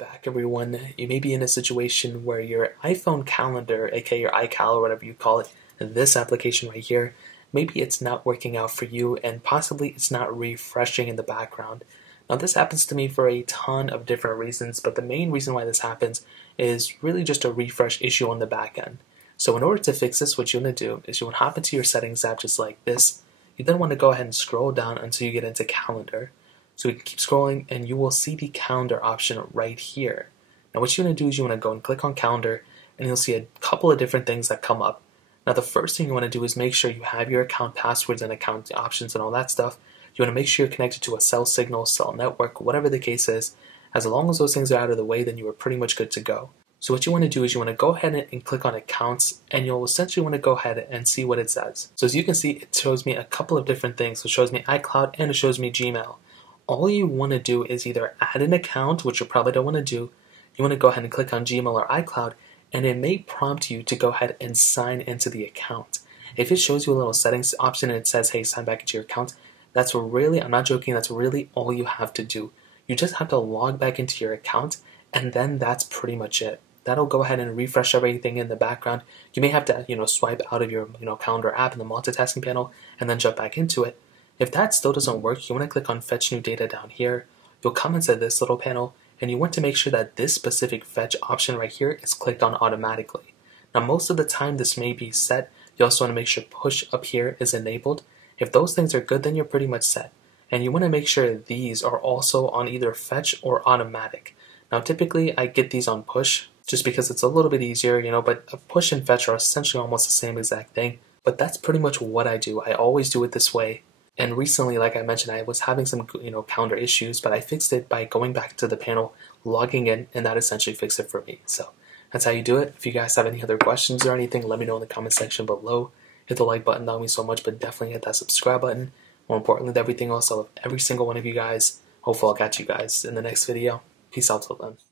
back, everyone. You may be in a situation where your iPhone calendar, aka your iCal or whatever you call it, this application right here, maybe it's not working out for you and possibly it's not refreshing in the background. Now this happens to me for a ton of different reasons, but the main reason why this happens is really just a refresh issue on the back end. So in order to fix this, what you want to do is you want to hop into your settings app just like this. You then want to go ahead and scroll down until you get into calendar. So you can keep scrolling and you will see the calendar option right here. Now what you want to do is you want to go and click on calendar and you'll see a couple of different things that come up. Now the first thing you want to do is make sure you have your account passwords and account options and all that stuff. You want to make sure you're connected to a cell signal, cell network, whatever the case is. As long as those things are out of the way, then you are pretty much good to go. So what you want to do is you want to go ahead and click on accounts, and you'll essentially want to go ahead and see what it says. So as you can see, it shows me a couple of different things. So it shows me iCloud and it shows me Gmail. All you want to do is either add an account, which you probably don't want to do. You want to go ahead and click on Gmail or iCloud, and it may prompt you to go ahead and sign into the account. If it shows you a little settings option and it says, hey, sign back into your account, that's really, I'm not joking, that's really all you have to do. You just have to log back into your account, and then that's pretty much it. That'll go ahead and refresh everything in the background. You may have to, swipe out of your, calendar app in the multitasking panel and then jump back into it. If that still doesn't work, you want to click on Fetch New Data down here. You'll come into this little panel, and you want to make sure that this specific fetch option right here is clicked on automatically. Now, most of the time this may be set. You also want to make sure push up here is enabled. If those things are good, then you're pretty much set. And you want to make sure these are also on either fetch or automatic. Now, typically I get these on push just because it's a little bit easier, but push and fetch are essentially almost the same exact thing. But that's pretty much what I do. I always do it this way. And recently, like I mentioned, I was having some, calendar issues, but I fixed it by going back to the panel, logging in, and that essentially fixed it for me. So that's how you do it. If you guys have any other questions or anything, let me know in the comment section below. Hit the like button, that would mean so much, but definitely hit that subscribe button. More importantly than everything else, I love every single one of you guys. Hopefully I'll catch you guys in the next video. Peace out till then.